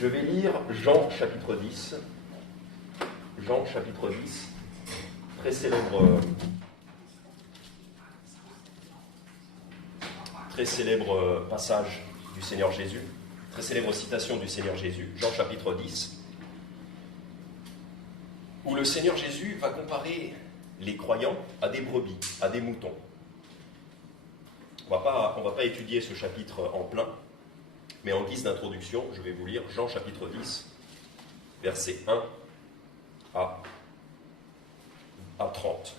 Je vais lire Jean chapitre 10. Jean chapitre 10, très célèbre passage du Seigneur Jésus, très célèbre citation du Seigneur Jésus, Jean chapitre 10, où le Seigneur Jésus va comparer les croyants à des brebis, à des moutons. On va pas étudier ce chapitre en plein, mais en guise d'introduction, je vais vous lire Jean chapitre 10, versets 1 à 30.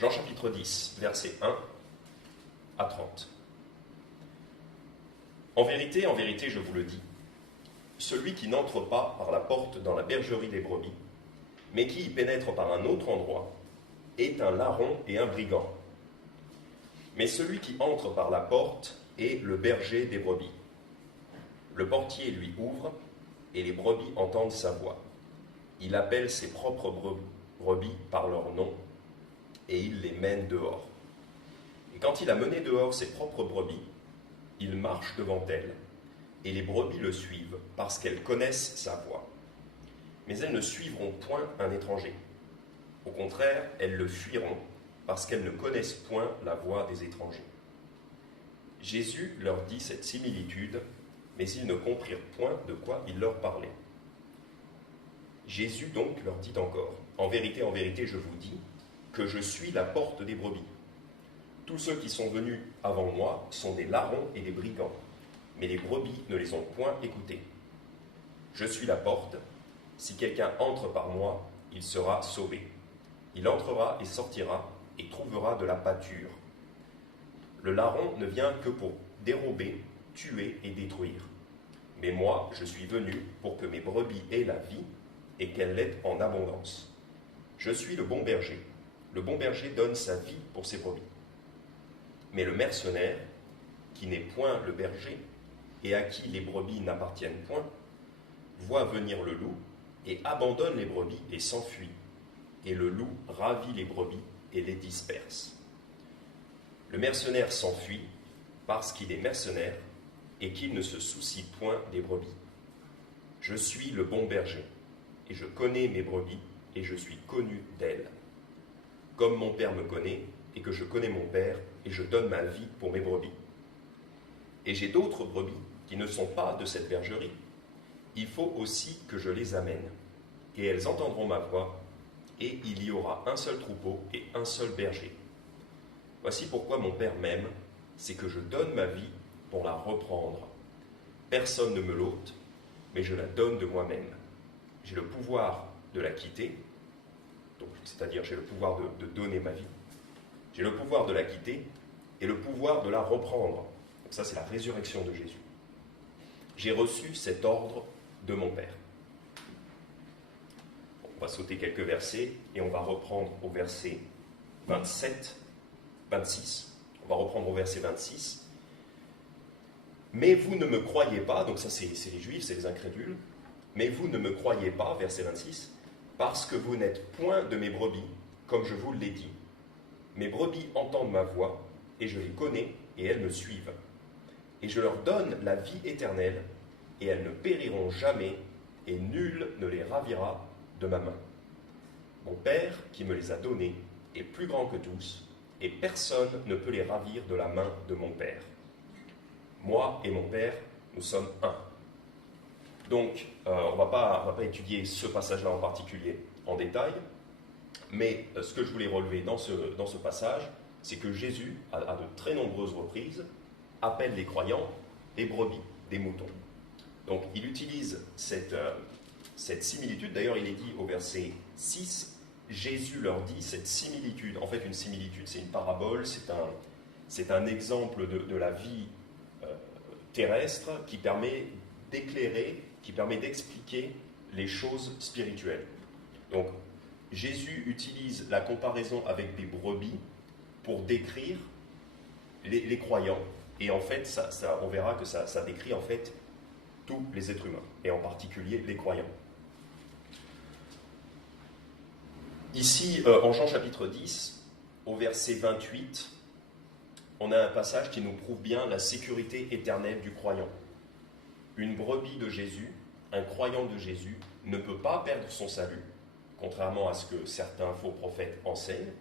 Jean chapitre 10, versets 1 à 30. En vérité, je vous le dis, celui qui n'entre pas par la porte dans la bergerie des brebis, mais qui y pénètre par un autre endroit, est un larron et un brigand. Mais celui qui entre par la porte est le berger des brebis. Le portier lui ouvre, et les brebis entendent sa voix. Il appelle ses propres brebis par leur nom, et il les mène dehors. Et quand il a mené dehors ses propres brebis, il marche devant elles, et les brebis le suivent, parce qu'elles connaissent sa voix. Mais elles ne suivront point un étranger. Au contraire, elles le fuiront, parce qu'elles ne connaissent point la voix des étrangers. Jésus leur dit cette similitude, mais ils ne comprirent point de quoi il leur parlait. Jésus donc leur dit encore, en vérité, je vous dis, que je suis la porte des brebis. Tous ceux qui sont venus avant moi sont des larrons et des brigands, mais les brebis ne les ont point écoutés. Je suis la porte, si quelqu'un entre par moi, il sera sauvé. Il entrera et sortira et trouvera de la pâture. Le larron ne vient que pour dérober, tuer et détruire. Mais moi, je suis venu pour que mes brebis aient la vie et qu'elle l'ait en abondance. Je suis le bon berger. Le bon berger donne sa vie pour ses brebis. Mais le mercenaire, qui n'est point le berger et à qui les brebis n'appartiennent point, voit venir le loup et abandonne les brebis et s'enfuit. Et le loup ravit les brebis et les disperse. Le mercenaire s'enfuit parce qu'il est mercenaire et qu'il ne se soucie point des brebis. Je suis le bon berger, et je connais mes brebis, et je suis connu d'elles. Comme mon Père me connaît, et que je connais mon Père, et je donne ma vie pour mes brebis. Et j'ai d'autres brebis qui ne sont pas de cette bergerie. Il faut aussi que je les amène, et elles entendront ma voix, et il y aura un seul troupeau et un seul berger. Voici pourquoi mon Père m'aime, c'est que je donne ma vie pour la reprendre. Personne ne me l'ôte, mais je la donne de moi-même. J'ai le pouvoir de la quitter, c'est-à-dire j'ai le pouvoir de donner ma vie. J'ai le pouvoir de la quitter et le pouvoir de la reprendre. Donc ça, c'est la résurrection de Jésus. J'ai reçu cet ordre de mon Père. On va sauter quelques versets et on va reprendre au verset 26. On va reprendre au verset 26. Mais vous ne me croyez pas, donc ça c'est les Juifs, c'est les incrédules, mais vous ne me croyez pas, verset 26, parce que vous n'êtes point de mes brebis, comme je vous l'ai dit. Mes brebis entendent ma voix, et je les connais, et elles me suivent. Et je leur donne la vie éternelle, et elles ne périront jamais, et nul ne les ravira de ma main. Mon Père, qui me les a donnés, est plus grand que tous, et personne ne peut les ravir de la main de mon Père. Moi et mon Père, nous sommes un. Donc, on va pas étudier ce passage-là en particulier en détail, mais ce que je voulais relever dans ce passage, c'est que Jésus, à de très nombreuses reprises, appelle les croyants des brebis, des moutons. Donc, il utilise cette similitude. D'ailleurs, il est dit au verset 6, Jésus leur dit cette similitude. En fait, une similitude, c'est une parabole, c'est un exemple de la vie terrestre qui permet d'éclairer, qui permet d'expliquer les choses spirituelles. Donc, Jésus utilise la comparaison avec des brebis pour décrire les croyants. Et en fait, on verra que ça décrit en fait tous les êtres humains, et en particulier les croyants. Ici, en Jean chapitre 10, au verset 28, on a un passage qui nous prouve bien la sécurité éternelle du croyant. une brebis de Jésus, un croyant de Jésus, ne peut pas perdre son salut, contrairement à ce que certains faux prophètes enseignent.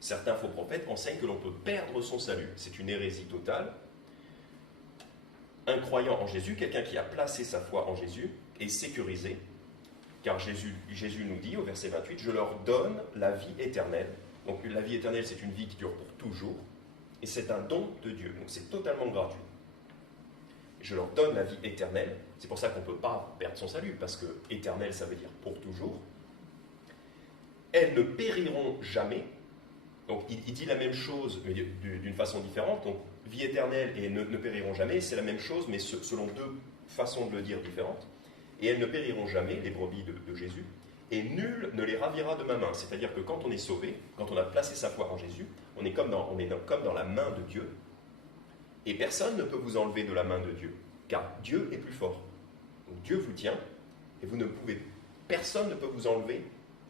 Certains faux prophètes enseignent que l'on peut perdre son salut. C'est une hérésie totale. Un croyant en Jésus, quelqu'un qui a placé sa foi en Jésus, est sécurisé, car Jésus nous dit au verset 28, « Je leur donne la vie éternelle ». Donc la vie éternelle, c'est une vie qui dure pour toujours, et c'est un don de Dieu, donc c'est totalement gratuit. Je leur donne la vie éternelle, c'est pour ça qu'on ne peut pas perdre son salut, parce que éternel, ça veut dire pour toujours. Elles ne périront jamais. Donc il dit la même chose, mais d'une façon différente. Donc vie éternelle et ne périront jamais, c'est la même chose, mais selon deux façons de le dire différentes. Et elles ne périront jamais, les brebis de Jésus, et nul ne les ravira de ma main. C'est-à-dire que quand on est sauvé, quand on a placé sa foi en Jésus, on est comme dans la main de Dieu, et personne ne peut vous enlever de la main de Dieu, car Dieu est plus fort. Donc Dieu vous tient, et personne ne peut vous enlever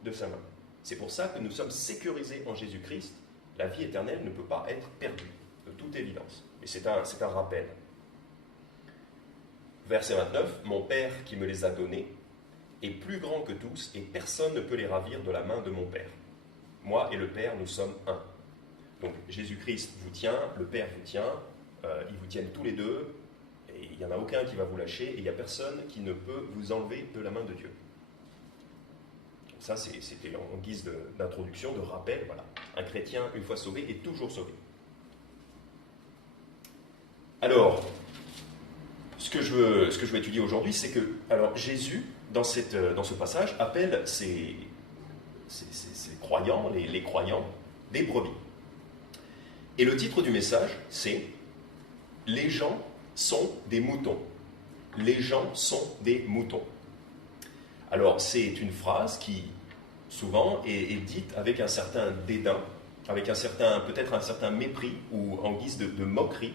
de sa main. C'est pour ça que nous sommes sécurisés en Jésus-Christ. La vie éternelle ne peut pas être perdue, de toute évidence. Et c'est un rappel. Verset 29, « Mon Père qui me les a donnés est plus grand que tous, et personne ne peut les ravir de la main de mon Père. Moi et le Père, nous sommes un. » Donc Jésus-Christ vous tient, le Père vous tient, ils vous tiennent tous les deux, et il n'y en a aucun qui va vous lâcher, et il n'y a personne qui ne peut vous enlever de la main de Dieu. Ça, c'était en guise d'introduction, de rappel. Voilà. Un chrétien, une fois sauvé, est toujours sauvé. Alors, ce que je veux étudier aujourd'hui, c'est que Jésus, dans ce passage, appelle ces croyants, les croyants, des brebis. Et le titre du message, c'est « Les gens sont des moutons ». Les gens sont des moutons. Alors, c'est une phrase qui, souvent, est dite avec un certain dédain, avec peut-être un certain mépris ou en guise de moquerie.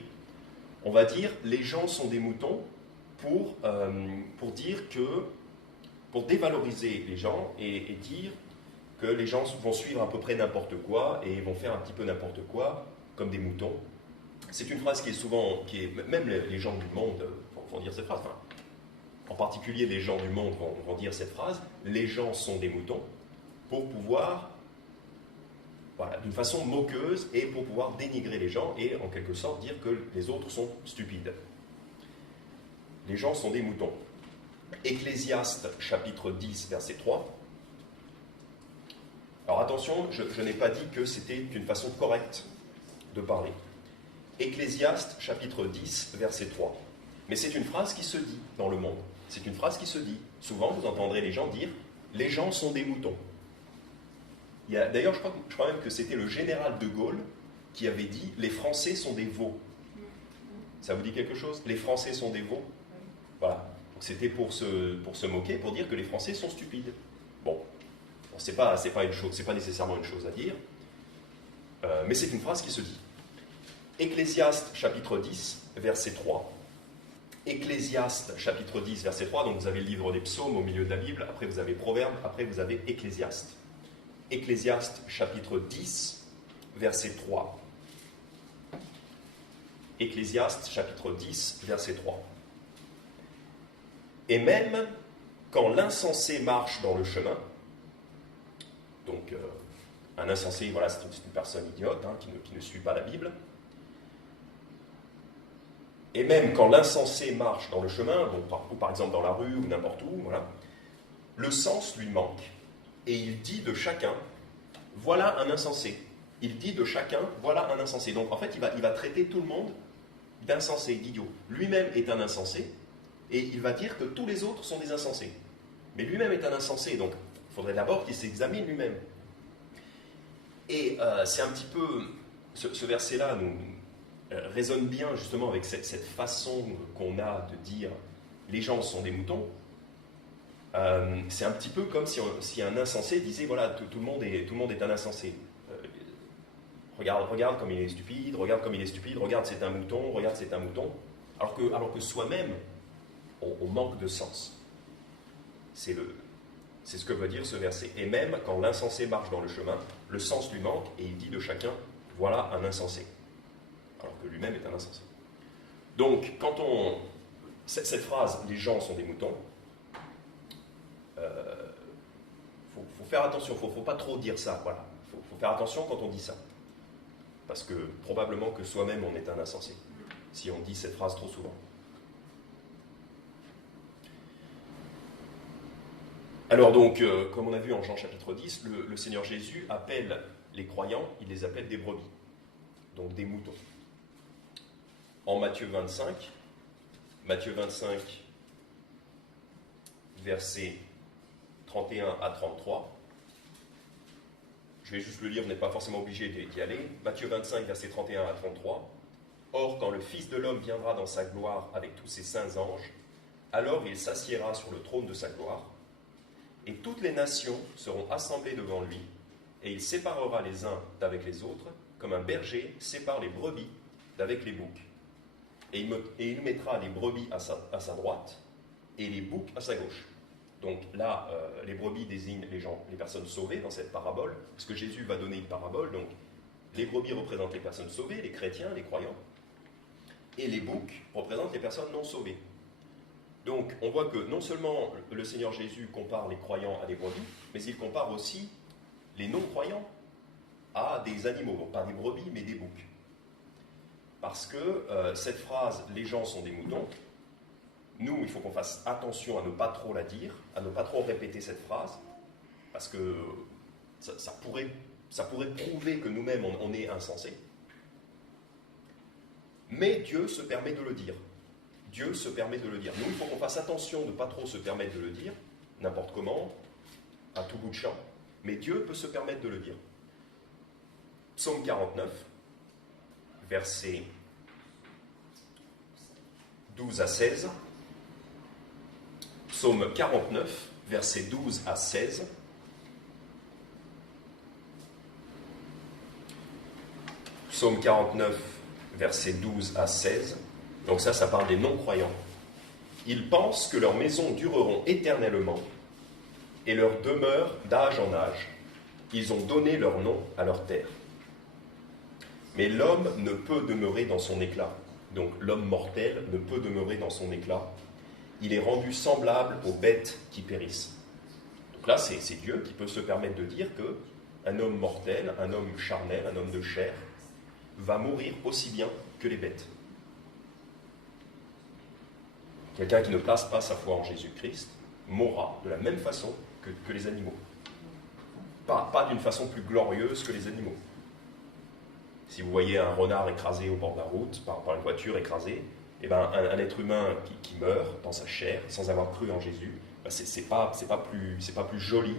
On va dire « les gens sont des moutons » pour dévaloriser les gens et dire que les gens vont suivre à peu près n'importe quoi et vont faire un petit peu n'importe quoi, comme des moutons. C'est une phrase même les gens du monde vont dire cette phrase. Enfin, en particulier, les gens du monde vont dire cette phrase, « les gens sont des moutons », pour pouvoir, d'une façon moqueuse, et pour pouvoir dénigrer les gens, et en quelque sorte dire que les autres sont stupides. Les gens sont des moutons. Ecclésiaste, chapitre 10, verset 3. Alors attention, je n'ai pas dit que c'était une façon correcte de parler. Ecclésiaste, chapitre 10, verset 3. Mais c'est une phrase qui se dit dans le monde. C'est une phrase qui se dit. Souvent, vous entendrez les gens dire « les gens sont des moutons ». D'ailleurs, je crois même que c'était le général de Gaulle qui avait dit « les Français sont des veaux ». Ça vous dit quelque chose? Les Français sont des veaux? Voilà. Donc c'était pour se moquer, pour dire que les Français sont stupides. Bon, c'est pas nécessairement une chose à dire, mais c'est une phrase qui se dit. Ecclésiaste, chapitre 10, verset 3. Ecclésiaste, chapitre 10, verset 3, donc vous avez le livre des psaumes au milieu de la Bible, après vous avez Proverbes, après vous avez Ecclésiaste. Ecclésiaste, chapitre 10, verset 3. Ecclésiaste, chapitre 10, verset 3. Et même quand l'insensé marche dans le chemin, donc un insensé, voilà, c'est une personne idiote qui ne suit pas la Bible, et même quand l'insensé marche dans le chemin, donc par exemple dans la rue ou n'importe où, voilà, le sens lui manque. Et il dit de chacun, voilà un insensé. Il dit de chacun, voilà un insensé. Donc en fait, il va traiter tout le monde d'insensé, d'idiot. Lui-même est un insensé, et il va dire que tous les autres sont des insensés. Mais lui-même est un insensé, donc il faudrait d'abord qu'il s'examine lui-même. Et c'est un petit peu, ce verset-là nous résonne bien justement avec cette façon qu'on a de dire les gens sont des moutons. C'est un petit peu comme si un insensé disait voilà, tout le monde est un insensé. Regarde comme il est stupide, regarde c'est un mouton, regarde c'est un mouton. Alors que soi-même, on manque de sens. C'est ce que veut dire ce verset. Et même quand l'insensé marche dans le chemin, le sens lui manque et il dit de chacun voilà un insensé. Alors que lui-même est un insensé. Donc, Cette phrase, les gens sont des moutons, faut faire attention, faut pas trop dire ça, voilà. Faut faire attention quand on dit ça. Parce que probablement que soi-même on est un insensé, si on dit cette phrase trop souvent. Alors donc, comme on a vu en Jean chapitre 10, le Seigneur Jésus appelle les croyants, il les appelle des brebis, donc des moutons. En Matthieu 25, versets 31 à 33, je vais juste le lire, vous n'êtes pas forcément obligé d'y aller. Matthieu 25, versets 31 à 33. Or, quand le Fils de l'homme viendra dans sa gloire avec tous ses saints anges, alors il s'assiera sur le trône de sa gloire, et toutes les nations seront assemblées devant lui, et il séparera les uns d'avec les autres, comme un berger sépare les brebis d'avec les boucs. Et il mettra les brebis à sa droite, et les boucs à sa gauche. Donc là, les brebis désignent les personnes sauvées dans cette parabole, parce que Jésus va donner une parabole, donc les brebis représentent les personnes sauvées, les chrétiens, les croyants, et les boucs représentent les personnes non sauvées. Donc on voit que non seulement le Seigneur Jésus compare les croyants à des brebis, mais il compare aussi les non-croyants à des animaux, donc pas des brebis, mais des boucs. Parce que cette phrase « les gens sont des moutons », nous, il faut qu'on fasse attention à ne pas trop la dire, à ne pas trop répéter cette phrase, parce que ça pourrait prouver que nous-mêmes, on est insensés. Mais Dieu se permet de le dire. Dieu se permet de le dire. Nous, il faut qu'on fasse attention de ne pas trop se permettre de le dire, n'importe comment, à tout bout de champ, mais Dieu peut se permettre de le dire. Psaume 49, versets 12 à 16. Psaume 49, versets 12 à 16. Psaume 49, versets 12 à 16. Donc ça parle des non-croyants. Ils pensent que leurs maisons dureront éternellement et leur demeure d'âge en âge. Ils ont donné leur nom à leur terre. Mais l'homme ne peut demeurer dans son éclat. Donc l'homme mortel ne peut demeurer dans son éclat. Il est rendu semblable aux bêtes qui périssent. Donc là, c'est Dieu qui peut se permettre de dire qu'un homme mortel, un homme charnel, un homme de chair, va mourir aussi bien que les bêtes. Quelqu'un qui ne place pas sa foi en Jésus-Christ mourra de la même façon que les animaux. Pas d'une façon plus glorieuse que les animaux. Si vous voyez un renard écrasé au bord de la route, par une voiture écrasée, eh ben, un être humain qui meurt dans sa chair, sans avoir cru en Jésus, ben c'est pas plus joli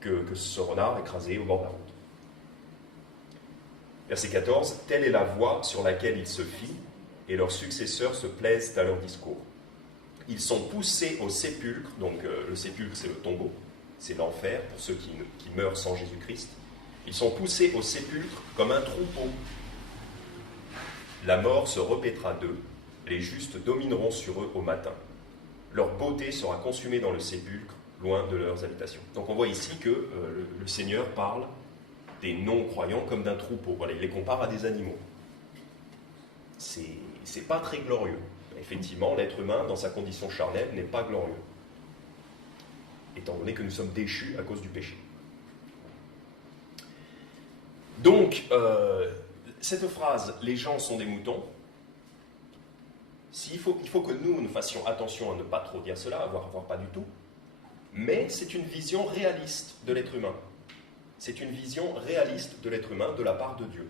que ce renard écrasé au bord de la route. Verset 14, « Telle est la voie sur laquelle ils se fient, et leurs successeurs se plaisent à leur discours. Ils sont poussés au sépulcre », donc le sépulcre c'est le tombeau, c'est l'enfer pour ceux qui meurent sans Jésus-Christ. Ils sont poussés au sépulcre comme un troupeau. La mort se repaîtra d'eux, les justes domineront sur eux au matin. Leur beauté sera consumée dans le sépulcre, loin de leurs habitations. Donc on voit ici que le Seigneur parle des non-croyants comme d'un troupeau. Voilà, il les compare à des animaux. C'est pas très glorieux. Effectivement, l'être humain, dans sa condition charnelle, n'est pas glorieux, étant donné que nous sommes déchus à cause du péché. Donc, cette phrase « les gens sont des moutons », il faut que nous fassions attention à ne pas trop dire cela, voire pas du tout, mais c'est une vision réaliste de l'être humain. C'est une vision réaliste de l'être humain de la part de Dieu.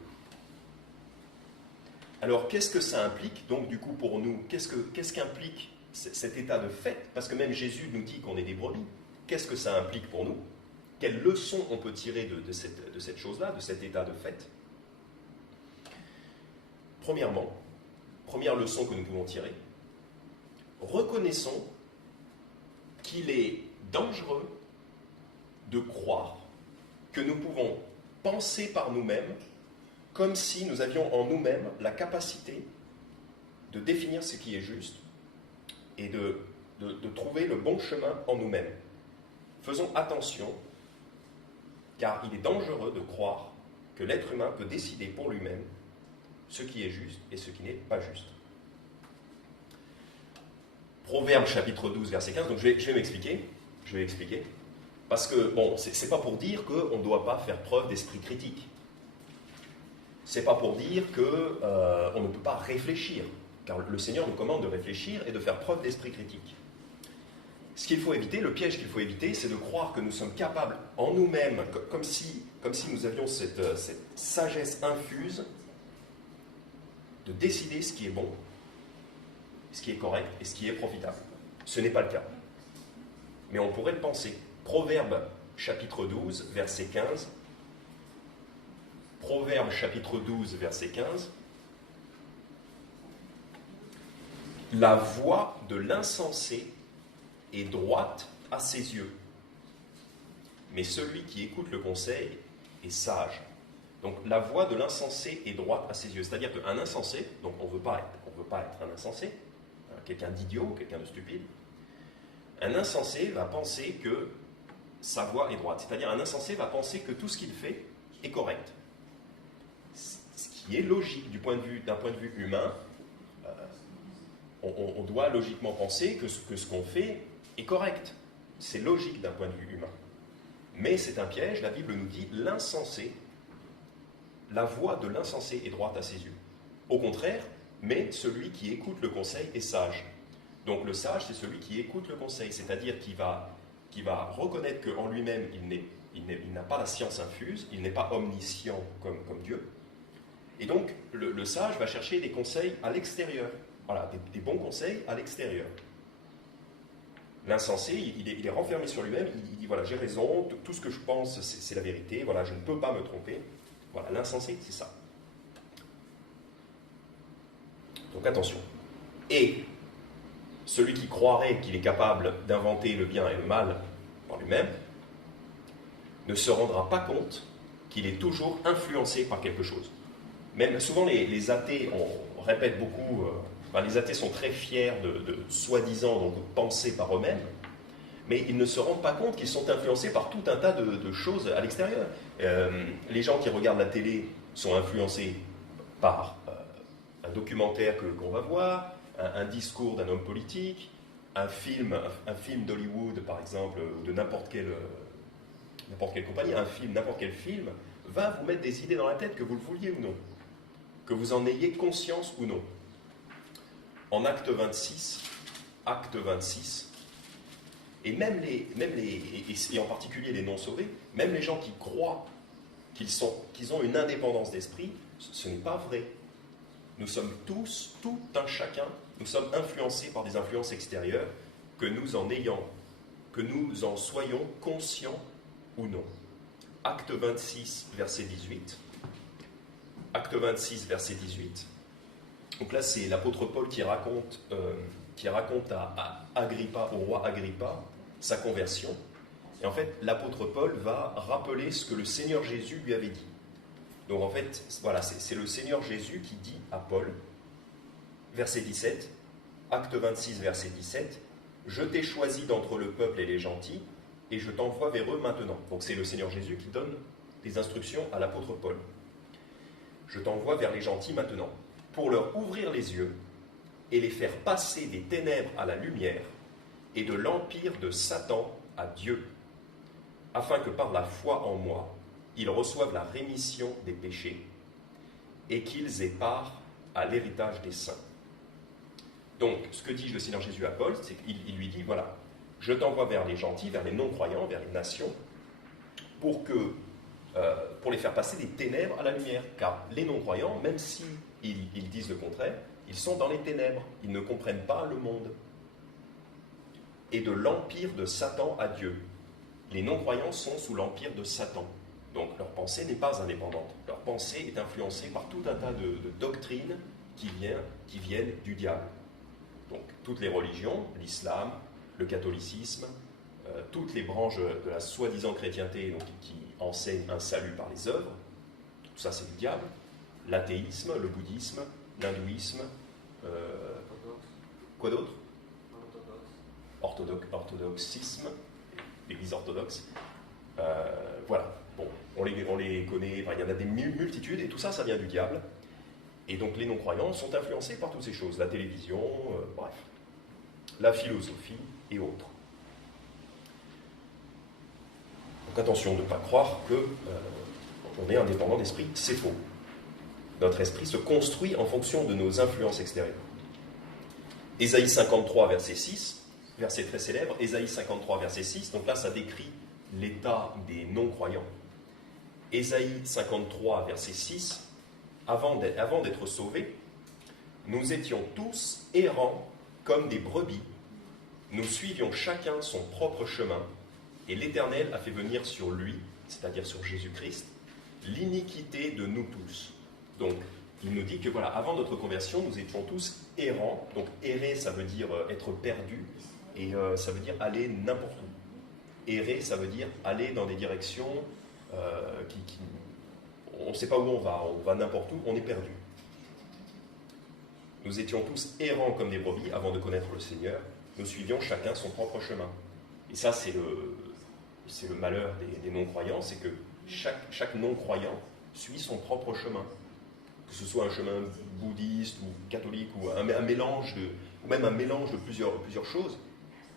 Alors, qu'est-ce que ça implique, donc, du coup, pour nous? Qu'est-ce qu'implique cet état de fait? Parce que même Jésus nous dit qu'on est des brebis. Qu'est-ce que ça implique pour nous? Quelles leçons on peut tirer de cette chose-là, de cet état de fait? Premièrement, première leçon que nous pouvons tirer, reconnaissons qu'il est dangereux de croire que nous pouvons penser par nous-mêmes comme si nous avions en nous-mêmes la capacité de définir ce qui est juste et de trouver le bon chemin en nous-mêmes. Faisons attention, car il est dangereux de croire que l'être humain peut décider pour lui-même ce qui est juste et ce qui n'est pas juste. Proverbe chapitre 12, verset 15. Donc je vais m'expliquer. Je vais expliquer. Parce que, bon, c'est pas pour dire qu'on ne doit pas faire preuve d'esprit critique. C'est pas pour dire qu'on ne peut pas réfléchir. Car le Seigneur nous commande de réfléchir et de faire preuve d'esprit critique. Ce qu'il faut éviter, le piège qu'il faut éviter, c'est de croire que nous sommes capables en nous-mêmes, comme si nous avions cette sagesse infuse, de décider ce qui est bon, ce qui est correct et ce qui est profitable. Ce n'est pas le cas. Mais on pourrait le penser. Proverbe chapitre 12, verset 15. Proverbe chapitre 12, verset 15. La voix de l'insensé est droite à ses yeux, mais celui qui écoute le conseil est sage. Donc la voix de l'insensé est droite à ses yeux. C'est-à-dire qu'un insensé, donc on ne veut pas être un insensé, quelqu'un d'idiot, quelqu'un de stupide, un insensé va penser que sa voix est droite. C'est-à-dire un insensé va penser que tout ce qu'il fait est correct. Ce qui est logique d'un point de vue humain. On doit logiquement penser que ce qu'on fait est correct. C'est logique d'un point de vue humain. Mais c'est un piège, la Bible nous dit l'insensé, la voix de l'insensé est droite à ses yeux. Au contraire, mais celui qui écoute le conseil est sage. Donc le sage, c'est celui qui écoute le conseil, c'est-à-dire qui va reconnaître qu'en lui-même, il n'a pas la science infuse, il n'est pas omniscient comme Dieu. Et donc, le sage va chercher des conseils à l'extérieur. Voilà, des bons conseils à l'extérieur. L'insensé, il est renfermé sur lui-même, il dit, voilà, j'ai raison, tout ce que je pense, c'est la vérité, voilà, je ne peux pas me tromper. Voilà, l'insensé, c'est ça. Donc attention. Et celui qui croirait qu'il est capable d'inventer le bien et le mal par lui-même, ne se rendra pas compte qu'il est toujours influencé par quelque chose. Même souvent les athées, on répète beaucoup... les athées sont très fiers de soi-disant donc penser par eux-mêmes, mais ils ne se rendent pas compte qu'ils sont influencés par tout un tas de choses à l'extérieur. Les gens qui regardent la télé sont influencés par un documentaire qu'on va voir, un discours d'un homme politique, un film d'Hollywood par exemple, ou de n'importe quelle compagnie, n'importe quel film, va vous mettre des idées dans la tête que vous le vouliez ou non, que vous en ayez conscience ou non. En acte 26, et et en particulier les non-sauvés, même les gens qui croient qu'ils ont une indépendance d'esprit, ce n'est pas vrai. Nous sommes tous, tout un chacun, nous sommes influencés par des influences extérieures, que nous en soyons conscients ou non. Acte 26, verset 18. Acte 26, verset 18. Donc là, c'est l'apôtre Paul qui raconte à Agrippa, au roi Agrippa, sa conversion. Et en fait, l'apôtre Paul va rappeler ce que le Seigneur Jésus lui avait dit. Donc en fait, voilà, c'est le Seigneur Jésus qui dit à Paul, verset 17, acte 26, verset 17, « Je t'ai choisi d'entre le peuple et les gentils, et je t'envoie vers eux maintenant. » Donc c'est le Seigneur Jésus qui donne des instructions à l'apôtre Paul. « Je t'envoie vers les gentils maintenant, pour leur ouvrir les yeux et les faire passer des ténèbres à la lumière et de l'empire de Satan à Dieu, afin que par la foi en moi, ils reçoivent la rémission des péchés et qu'ils aient part à l'héritage des saints. » Donc, ce que dit le Seigneur Jésus à Paul, c'est qu'il lui dit, voilà, je t'envoie vers les gentils, vers les non-croyants, vers les nations, pour les faire passer des ténèbres à la lumière. Car les non-croyants, même si ils disent le contraire, ils sont dans les ténèbres, ils ne comprennent pas le monde. Et de l'empire de Satan à Dieu. Les non-croyants sont sous l'empire de Satan. Donc leur pensée n'est pas indépendante. Leur pensée est influencée par tout un tas de doctrines qui viennent du diable. Donc toutes les religions, l'islam, le catholicisme, toutes les branches de la soi-disant chrétienté donc, qui enseignent un salut par les œuvres, tout ça c'est du diable. L'athéisme, le bouddhisme, l'hindouisme, quoi d'autre ? Orthodoxisme, l'Église orthodoxe. Voilà, bon, on les connaît, enfin, il y en a des multitudes, et tout ça, ça vient du diable. Et donc les non-croyants sont influencés par toutes ces choses, la télévision, bref. la philosophie et autres. Donc attention de ne pas croire qu'on est indépendant d'esprit, c'est faux. Notre esprit se construit en fonction de nos influences extérieures. Ésaïe 53, verset 6, verset très célèbre, Ésaïe 53, verset 6, donc là ça décrit l'état des non-croyants. Ésaïe 53, verset 6, avant d'être sauvés, nous étions tous errants comme des brebis, nous suivions chacun son propre chemin, et l'Éternel a fait venir sur lui, c'est-à-dire sur Jésus-Christ, l'iniquité de nous tous. Donc, il nous dit que voilà, avant notre conversion, nous étions tous errants. Donc, errer, ça veut dire être perdu, et ça veut dire aller n'importe où. Errer, ça veut dire aller dans des directions on ne sait pas où on va n'importe où, on est perdu. Nous étions tous errants comme des brebis avant de connaître le Seigneur. Nous suivions chacun son propre chemin. Et ça, c'est le malheur des non-croyants, c'est que chaque non-croyant suit son propre chemin. Que ce soit un chemin bouddhiste ou catholique ou un mélange ou même un mélange de plusieurs choses,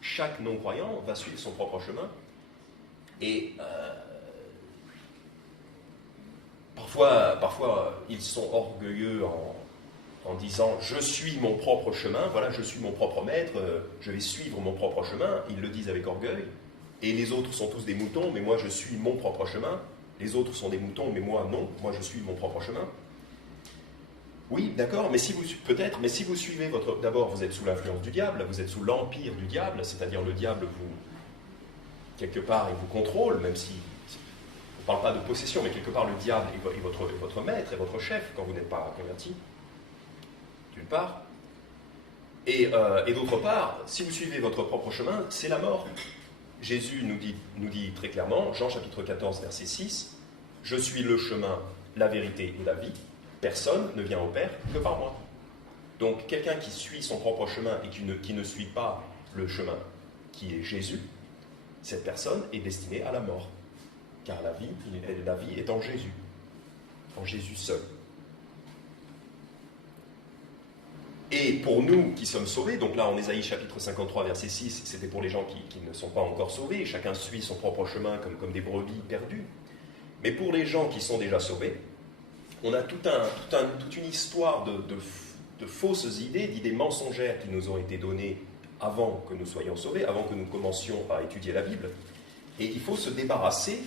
chaque non-croyant va suivre son propre chemin. Et parfois, ils sont orgueilleux en disant « je suis mon propre chemin, voilà, je suis mon propre maître, je vais suivre mon propre chemin ». Ils le disent avec orgueil. Et les autres sont tous des moutons, mais moi je suis mon propre chemin. Les autres sont des moutons, mais moi non, moi je suis mon propre chemin. Oui, d'accord, mais si vous suivez d'abord, vous êtes sous l'influence du diable, vous êtes sous l'empire du diable, c'est-à-dire le diable quelque part, il vous contrôle, même si on ne parle pas de possession, mais quelque part le diable est votre maître, est votre chef quand vous n'êtes pas converti, d'une part. Et d'autre part, si vous suivez votre propre chemin, c'est la mort. Jésus nous dit très clairement, Jean chapitre 14, verset 6, « Je suis le chemin, la vérité et la vie. Personne ne vient au Père que par moi. » Donc, quelqu'un qui suit son propre chemin et qui ne suit pas le chemin qui est Jésus, cette personne est destinée à la mort. Car la vie est en Jésus seul. Et pour nous qui sommes sauvés, donc là en Ésaïe chapitre 53, verset 6, c'était pour les gens qui ne sont pas encore sauvés, chacun suit son propre chemin comme des brebis perdues. Mais pour les gens qui sont déjà sauvés, on a toute une histoire de fausses d'idées mensongères qui nous ont été données avant que nous soyons sauvés, avant que nous commencions à étudier la Bible. Et il faut se débarrasser.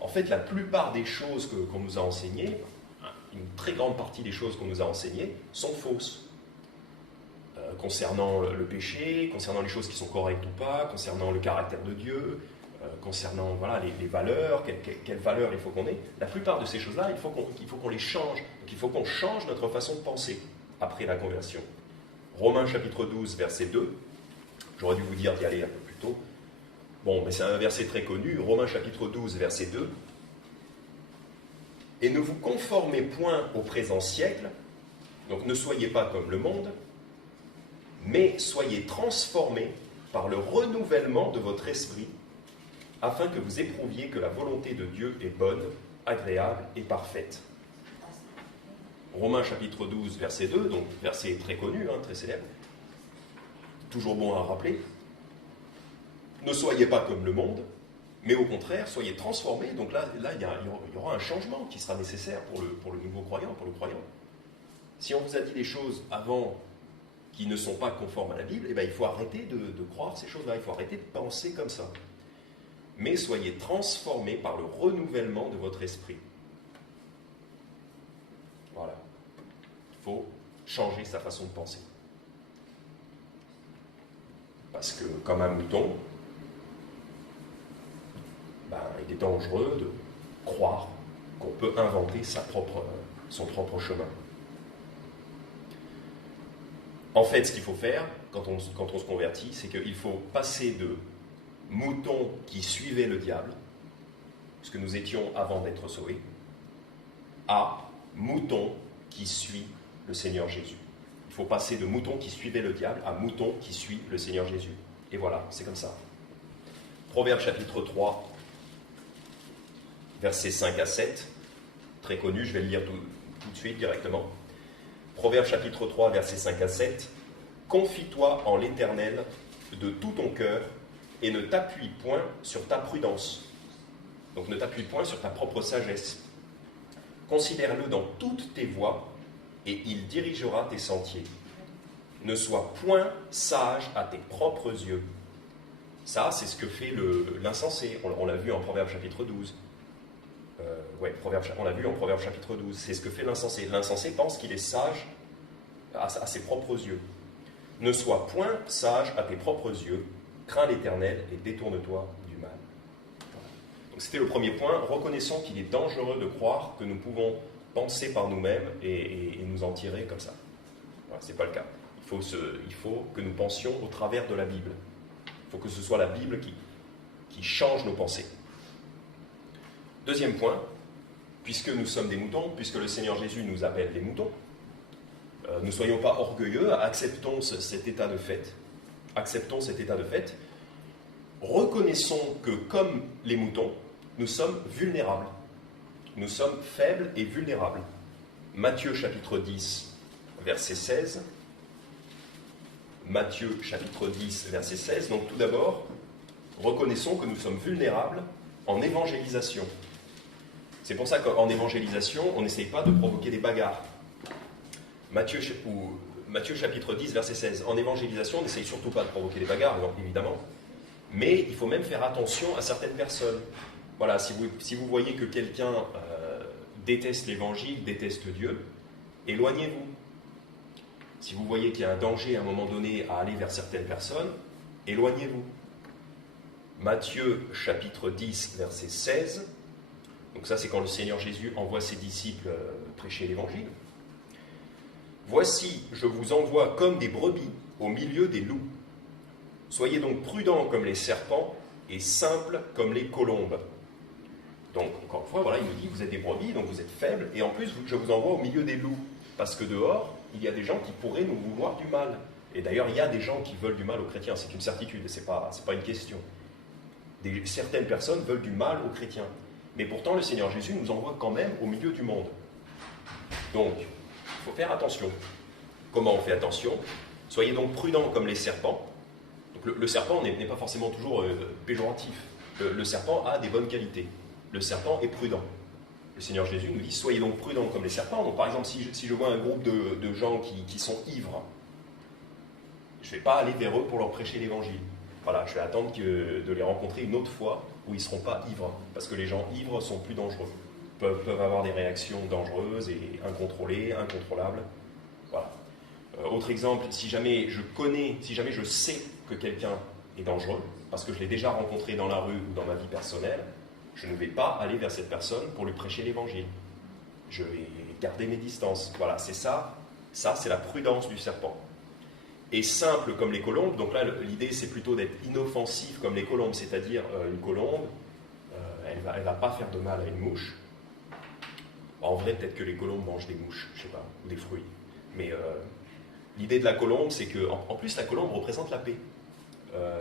En fait, la plupart des choses qu'on nous a enseignées, une très grande partie des choses qu'on nous a enseignées, sont fausses. Concernant le péché, concernant les choses qui sont correctes ou pas, concernant le caractère de Dieu, concernant les valeurs, quelles valeurs il faut qu'on ait. La plupart de ces choses-là, il faut qu'on les change. Donc il faut qu'on change notre façon de penser après la conversion. Romains chapitre 12, verset 2. J'aurais dû vous dire d'y aller un peu plus tôt. Bon, mais c'est un verset très connu. Romains chapitre 12, verset 2. « Et ne vous conformez point au présent siècle, donc ne soyez pas comme le monde, mais soyez transformés par le renouvellement de votre esprit, afin que vous éprouviez que la volonté de Dieu est bonne, agréable et parfaite. » Romains chapitre 12, verset 2, donc verset très connu, très célèbre, toujours bon à rappeler. Ne soyez pas comme le monde, mais au contraire, soyez transformés. Donc là il y aura un changement qui sera nécessaire pour le nouveau croyant, pour le croyant. Si on vous a dit des choses avant qui ne sont pas conformes à la Bible, il faut arrêter de croire ces choses-là, il faut arrêter de penser comme ça. Mais soyez transformés par le renouvellement de votre esprit. Voilà. Il faut changer sa façon de penser. Parce que, comme un mouton, il est dangereux de croire qu'on peut inventer son propre chemin. En fait, ce qu'il faut faire, quand on se convertit, c'est qu'il faut passer de moutons qui suivaient le diable, ce que nous étions avant d'être sauvés, à moutons qui suivent le Seigneur Jésus. Il faut passer de moutons qui suivaient le diable à moutons qui suivent le Seigneur Jésus. Et voilà, c'est comme ça. Proverbe chapitre 3, versets 5 à 7, très connu, je vais le lire tout de suite directement. Proverbe chapitre 3, versets 5 à 7. confie-toi en l'Éternel de tout ton cœur et ne t'appuie point sur ta prudence. Donc ne t'appuie point sur ta propre sagesse. Considère-le dans toutes tes voies et il dirigera tes sentiers. Ne sois point sage à tes propres yeux. Ça, c'est ce que fait l'insensé. On l'a vu en Proverbe chapitre 12. On l'a vu en Proverbe chapitre 12. C'est ce que fait l'insensé. L'insensé pense qu'il est sage à ses propres yeux. Ne sois point sage à tes propres yeux. Crains l'Éternel et détourne-toi du mal. Voilà. Donc c'était le premier point. Reconnaissons qu'il est dangereux de croire que nous pouvons penser par nous-mêmes et nous en tirer comme ça. Voilà, ce n'est pas le cas. Il faut que nous pensions au travers de la Bible. Il faut que ce soit la Bible qui change nos pensées. Deuxième point, puisque nous sommes des moutons, puisque le Seigneur Jésus nous appelle des moutons, ne soyons pas orgueilleux, acceptons cet état de fait. Acceptons cet état de fait. Reconnaissons que, comme les moutons, nous sommes vulnérables. Nous sommes faibles et vulnérables. Matthieu chapitre 10, verset 16. Matthieu chapitre 10, verset 16. Donc tout d'abord, reconnaissons que nous sommes vulnérables en évangélisation. C'est pour ça qu'en évangélisation, on n'essaye pas de provoquer des bagarres. Matthieu chapitre 10, verset 16. En évangélisation, on n'essaye surtout pas de provoquer des bagarres, évidemment. Mais il faut même faire attention à certaines personnes. Voilà, si vous voyez que quelqu'un déteste l'évangile, déteste Dieu, éloignez-vous. Si vous voyez qu'il y a un danger à un moment donné à aller vers certaines personnes, éloignez-vous. Matthieu chapitre 10, verset 16. Donc ça, c'est quand le Seigneur Jésus envoie ses disciples prêcher l'évangile. Voici, je vous envoie comme des brebis au milieu des loups. Soyez donc prudents comme les serpents et simples comme les colombes. Donc, encore une fois, voilà, il nous dit, vous êtes des brebis, donc vous êtes faibles, et en plus, je vous envoie au milieu des loups. Parce que dehors, il y a des gens qui pourraient nous vouloir du mal. Et d'ailleurs, il y a des gens qui veulent du mal aux chrétiens, c'est une certitude, c'est pas une question. Certaines personnes veulent du mal aux chrétiens. Mais pourtant, le Seigneur Jésus nous envoie quand même au milieu du monde. Donc, il faut faire attention. Comment on fait attention? Soyez donc prudents comme les serpents. Donc, le serpent n'est pas forcément toujours péjoratif. Le serpent a des bonnes qualités. Le serpent est prudent. Le Seigneur Jésus nous dit, soyez donc prudents comme les serpents. Donc, par exemple, si je vois un groupe de gens qui sont ivres, je ne vais pas aller vers eux pour leur prêcher l'évangile. Voilà, je vais attendre de les rencontrer une autre fois où ils ne seront pas ivres. Parce que les gens ivres sont plus dangereux. Peuvent avoir des réactions dangereuses et incontrôlées, incontrôlables. Voilà. Autre exemple, si jamais je sais que quelqu'un est dangereux, parce que je l'ai déjà rencontré dans la rue ou dans ma vie personnelle, je ne vais pas aller vers cette personne pour lui prêcher l'évangile. Je vais garder mes distances. Voilà, c'est ça. Ça, c'est la prudence du serpent. Et simple comme les colombes, donc là, l'idée, c'est plutôt d'être inoffensif comme les colombes, c'est-à-dire une colombe, elle va pas faire de mal à une mouche. En vrai, peut-être que les colombes mangent des mouches, je sais pas, ou des fruits. Mais l'idée de la colombe, c'est que, en plus, la colombe représente la paix,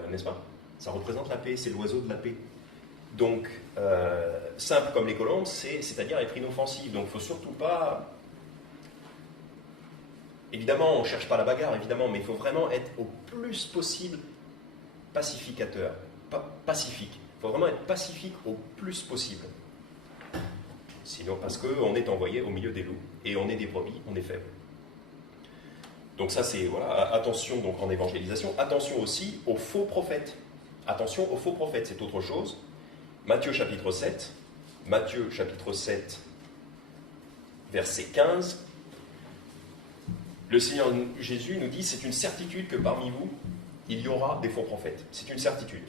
n'est-ce pas? Ça représente la paix, c'est l'oiseau de la paix. Donc, simple comme les colombes, c'est-à-dire être inoffensif. Donc, il ne faut surtout pas... Évidemment, on ne cherche pas la bagarre, évidemment, mais il faut vraiment être au plus possible pacificateur, pacifique. Il faut vraiment être pacifique au plus possible. Sinon, parce qu'on est envoyé au milieu des loups, et on est des brebis, on est faible. Donc ça, c'est, voilà, attention donc en évangélisation. Attention aussi aux faux prophètes. Attention aux faux prophètes, c'est autre chose. Matthieu chapitre 7, verset 15. Le Seigneur Jésus nous dit, c'est une certitude que parmi vous, il y aura des faux prophètes. C'est une certitude.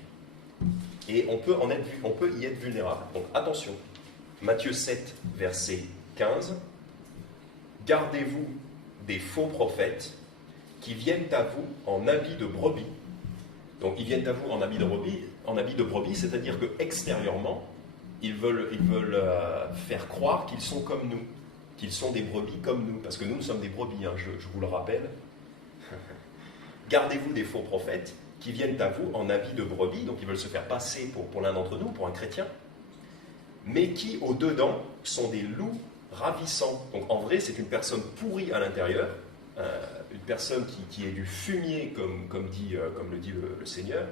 Et on peut y être vulnérable. Donc attention. Matthieu 7, verset 15. Gardez-vous des faux prophètes qui viennent à vous en habit de brebis. Donc ils viennent à vous en habit de brebis, c'est-à-dire que extérieurement, ils veulent faire croire qu'ils sont comme nous, qu'ils sont des brebis comme nous, parce que nous sommes des brebis, hein, je vous le rappelle. Gardez-vous des faux prophètes qui viennent à vous en habit de brebis, donc ils veulent se faire passer pour l'un d'entre nous, pour un chrétien, mais qui, au-dedans, sont des loups ravissants. Donc en vrai, c'est une personne pourrie à l'intérieur, une personne qui est du fumier, comme le dit le Seigneur.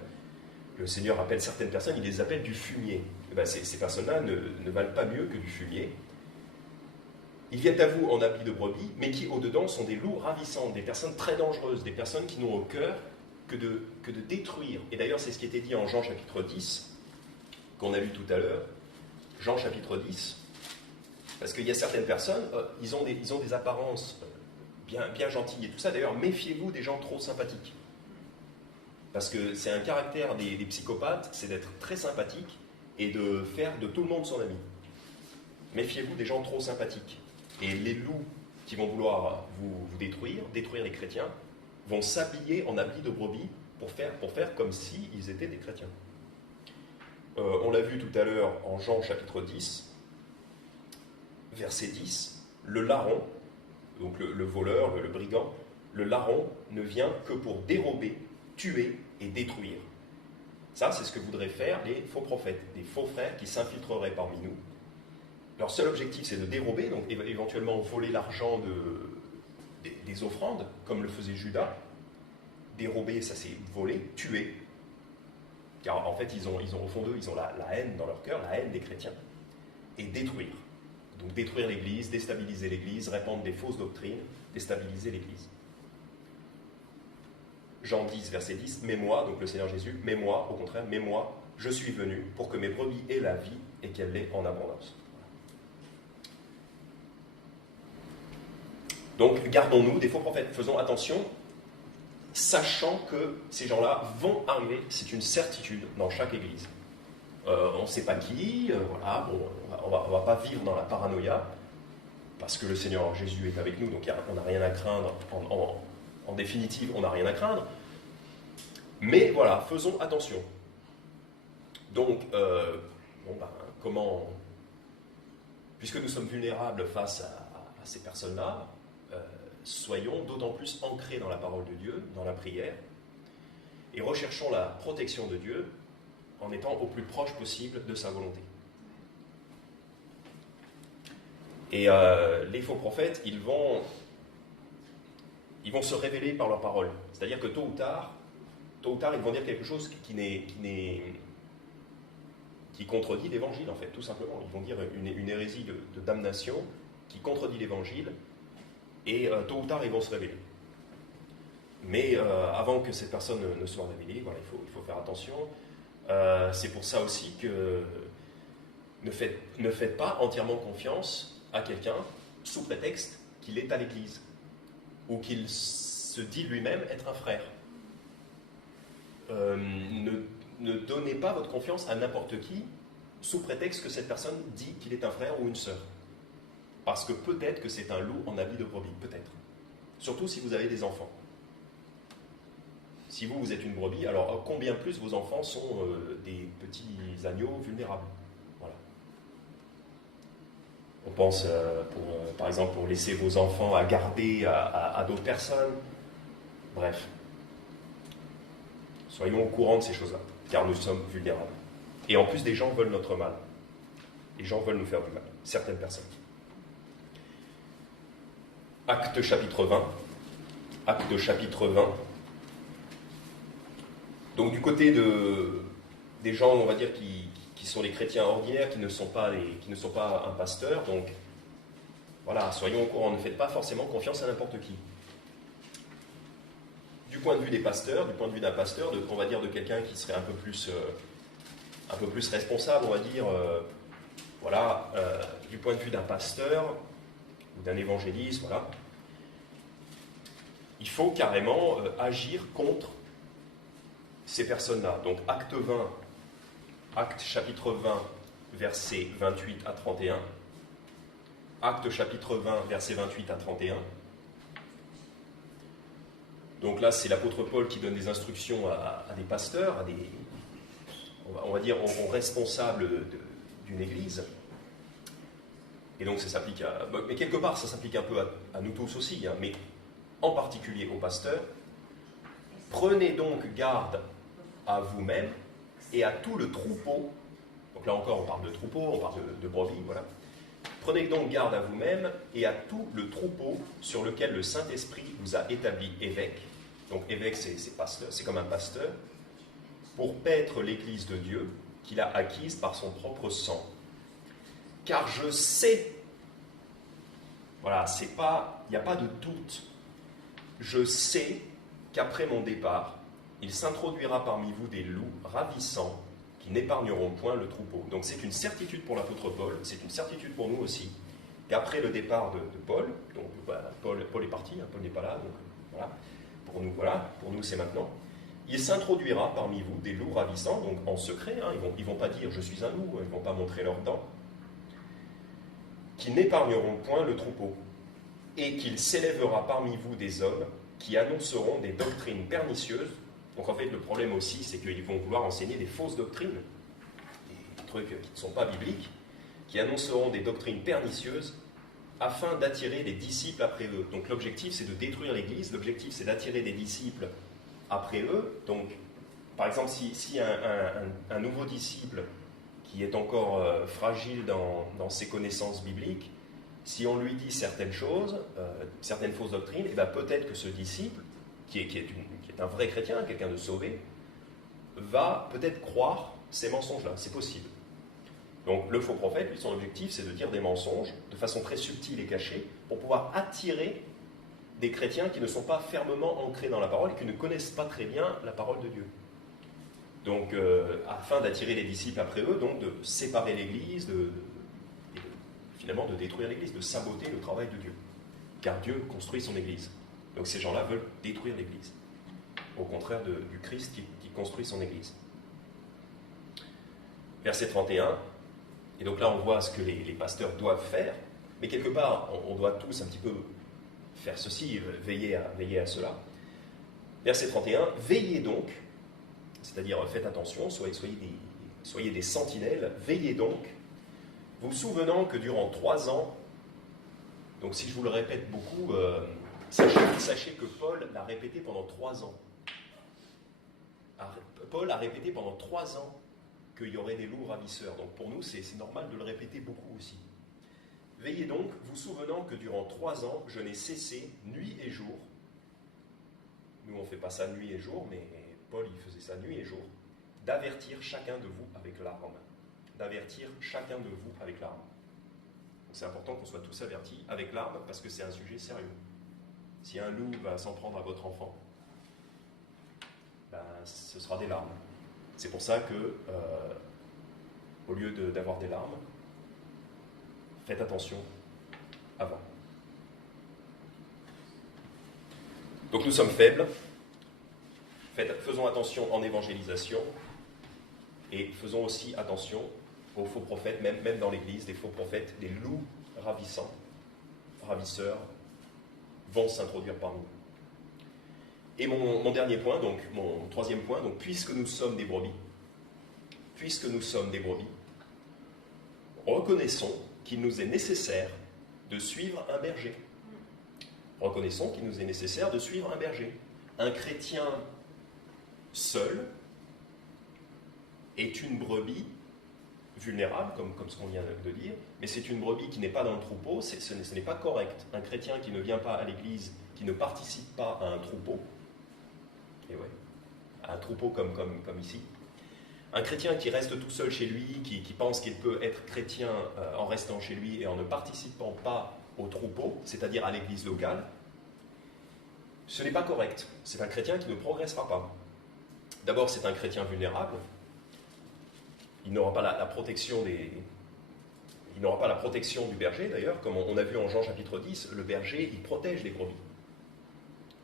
Le Seigneur appelle certaines personnes, il les appelle du fumier. Et ben ces personnes-là ne valent pas mieux que du fumier. Ils viennent à vous en habits de brebis, mais qui au-dedans sont des loups ravissants, des personnes très dangereuses, des personnes qui n'ont au cœur que de détruire. Et d'ailleurs, c'est ce qui était dit en Jean chapitre 10, qu'on a lu tout à l'heure. Jean chapitre 10, parce qu'il y a certaines personnes, ils ont des apparences bien gentilles et tout ça. D'ailleurs, méfiez-vous des gens trop sympathiques. Parce que c'est un caractère des psychopathes, c'est d'être très sympathique et de faire de tout le monde son ami. Méfiez-vous des gens trop sympathiques. Et les loups qui vont vouloir vous détruire les chrétiens, vont s'habiller en habits de brebis pour faire comme s'ils étaient des chrétiens. On l'a vu tout à l'heure en Jean chapitre 10, verset 10, le larron, donc le voleur, le brigand, le larron ne vient que pour dérober, tuer et détruire. Ça, c'est ce que voudraient faire les faux prophètes, des faux frères qui s'infiltreraient parmi nous. Leur seul objectif, c'est de dérober, donc éventuellement voler l'argent des offrandes, comme le faisait Judas. Dérober, ça c'est voler, tuer. Car en fait, ils ont au fond d'eux, ils ont la haine dans leur cœur, la haine des chrétiens. Et détruire. Donc détruire l'Église, déstabiliser l'Église, répandre des fausses doctrines, déstabiliser l'Église. Jean 10, verset 10, « Mais moi, donc le Seigneur Jésus, mais moi, au contraire, mais moi, je suis venu pour que mes brebis aient la vie et qu'elle l'ait en abondance. » Donc, gardons-nous des faux prophètes. Faisons attention, sachant que ces gens-là vont arriver, c'est une certitude, dans chaque église. On ne sait pas qui, voilà, bon, on va pas vivre dans la paranoïa, parce que le Seigneur Jésus est avec nous, donc on n'a rien à craindre. En définitive, on n'a rien à craindre. Mais voilà, faisons attention. Donc, comment... Puisque nous sommes vulnérables face à ces personnes-là, soyons d'autant plus ancrés dans la parole de Dieu, dans la prière, et recherchons la protection de Dieu en étant au plus proche possible de sa volonté. Et les faux prophètes, ils vont se révéler par leur parole. C'est-à-dire que tôt ou tard, ils vont dire quelque chose qui contredit l'Évangile, en fait, tout simplement. Ils vont dire une hérésie de damnation qui contredit l'Évangile, et tôt ou tard, ils vont se révéler. Mais avant que cette personne ne soit révélée, voilà, il faut faire attention. C'est pour ça aussi que ne faites pas entièrement confiance à quelqu'un sous prétexte qu'il est à l'Église ou qu'il se dit lui-même être un frère. Ne donnez pas votre confiance à n'importe qui sous prétexte que cette personne dit qu'il est un frère ou une sœur. Parce que peut-être que c'est un loup en habit de brebis, peut-être. Surtout si vous avez des enfants. Si vous êtes une brebis, alors combien plus vos enfants sont des petits agneaux vulnérables. Voilà. On pense, par exemple, pour laisser vos enfants à garder à d'autres personnes. Bref. Soyons au courant de ces choses-là, car nous sommes vulnérables. Et en plus, des gens veulent notre mal. Les gens veulent nous faire du mal, certaines personnes. Actes chapitre 20. Actes chapitre 20. Donc du côté des gens, on va dire, qui sont les chrétiens ordinaires, qui ne sont pas un pasteur, donc voilà, soyons au courant, ne faites pas forcément confiance à n'importe qui. Du point de vue des pasteurs, du point de vue d'un pasteur, on va dire de quelqu'un qui serait un peu plus responsable, on va dire, du point de vue d'un pasteur ou d'un évangéliste, voilà, il faut carrément agir contre ces personnes-là. Donc acte chapitre 20, versets 28 à 31. Acte chapitre 20, versets 28 à 31. Donc là, c'est l'apôtre Paul qui donne des instructions à des pasteurs, on va dire, aux responsables d'une église. Et donc ça s'applique mais quelque part, ça s'applique un peu à nous tous aussi, hein, mais en particulier aux pasteurs. Prenez donc garde à vous-même et à tout le troupeau. Donc là encore, on parle de troupeau, on parle de brebis, voilà. Prenez donc garde à vous-même et à tout le troupeau sur lequel le Saint-Esprit vous a établi évêque. Donc évêque, c'est pasteur, c'est comme un pasteur, pour paître l'Église de Dieu qu'il a acquise par son propre sang. Car je sais, voilà, il n'y a pas de doute, je sais qu'après mon départ, il s'introduira parmi vous des loups ravissants qui n'épargneront point le troupeau. Donc c'est une certitude pour l'apôtre Paul, c'est une certitude pour nous aussi, qu'après le départ de Paul, donc Paul est parti, hein, Paul n'est pas là, donc voilà, pour nous c'est maintenant, il s'introduira parmi vous des loups ravissants, donc en secret, hein, ils vont pas dire je suis un loup, ils ne vont pas montrer leurs dents, qui n'épargneront point le troupeau, et qu'il s'élèvera parmi vous des hommes qui annonceront des doctrines pernicieuses. Donc en fait, le problème aussi, c'est qu'ils vont vouloir enseigner des fausses doctrines, des trucs qui ne sont pas bibliques, qui annonceront des doctrines pernicieuses afin d'attirer des disciples après eux. Donc l'objectif, c'est de détruire l'Église, l'objectif, c'est d'attirer des disciples après eux. Donc, par exemple, si un nouveau disciple qui est encore fragile dans ses connaissances bibliques, si on lui dit certaines choses, certaines fausses doctrines, et bien peut-être que ce disciple, qui est un vrai chrétien, quelqu'un de sauvé, va peut-être croire ces mensonges-là. C'est possible. Donc le faux prophète, lui, son objectif, c'est de dire des mensonges de façon très subtile et cachée pour pouvoir attirer des chrétiens qui ne sont pas fermement ancrés dans la parole et qui ne connaissent pas très bien la parole de Dieu. Donc, afin d'attirer les disciples après eux, donc de séparer l'Église, finalement de détruire l'Église, de saboter le travail de Dieu. Car Dieu construit son Église. Donc ces gens-là veulent détruire l'Église. Au contraire du Christ qui construit son Église. Verset 31. Et donc là, on voit ce que les pasteurs doivent faire. Mais quelque part, on doit tous un petit peu faire ceci, veiller à cela. Verset 31. Veillez donc, c'est-à-dire faites attention, soyez des sentinelles, veillez donc, vous souvenant que durant 3 ans, donc si je vous le répète beaucoup, sachez que Paul l'a répété pendant 3 ans. Paul a répété pendant 3 ans qu'il y aurait des loups ravisseurs. Donc pour nous, c'est normal de le répéter beaucoup aussi. Veillez donc, vous souvenant que durant 3 ans, je n'ai cessé, nuit et jour. Nous, on ne fait pas ça nuit et jour, mais Paul, il faisait ça nuit et jour. D'avertir chacun de vous avec larmes. D'avertir chacun de vous avec larmes. C'est important qu'on soit tous avertis avec larmes parce que c'est un sujet sérieux. Si un loup va s'en prendre à votre enfant, ben, ce sera des larmes. C'est pour ça que, au lieu d'avoir des larmes, faites attention avant. Donc nous sommes faibles, faisons attention en évangélisation et faisons aussi attention aux faux prophètes, même dans l'Église, des faux prophètes, des loups ravisseurs vont s'introduire parmi nous. Et mon dernier point, donc mon troisième point, donc puisque nous sommes des brebis, reconnaissons qu'il nous est nécessaire de suivre un berger. Reconnaissons qu'il nous est nécessaire de suivre un berger. Un chrétien seul est une brebis vulnérable, comme ce qu'on vient de dire, mais c'est une brebis qui n'est pas dans le troupeau, ce n'est pas correct. Un chrétien qui ne vient pas à l'église, qui ne participe pas à un troupeau, et ouais, à un troupeau comme ici, un chrétien qui reste tout seul chez lui, qui pense qu'il peut être chrétien en restant chez lui et en ne participant pas au troupeau, c'est-à-dire à l'église locale, ce n'est pas correct. C'est un chrétien qui ne progressera pas. D'abord, c'est un chrétien vulnérable. Il n'aura pas la protection il n'aura pas la protection du berger, d'ailleurs, comme on a vu en Jean chapitre 10, le berger, il protège les brebis.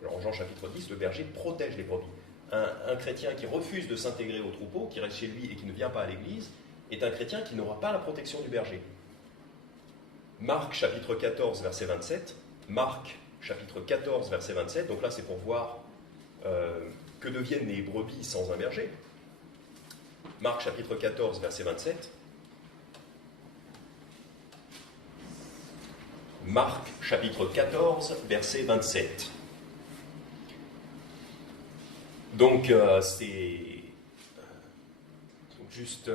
Alors en Jean chapitre 10, le berger protège les brebis. Un chrétien qui refuse de s'intégrer au troupeau, qui reste chez lui et qui ne vient pas à l'église, est un chrétien qui n'aura pas la protection du berger. Marc chapitre 14, verset 27. Marc chapitre 14, verset 27. Donc là, c'est pour voir que deviennent les brebis sans un berger. Marc chapitre 14, verset 27. Marc chapitre 14, verset 27. Donc, c'est juste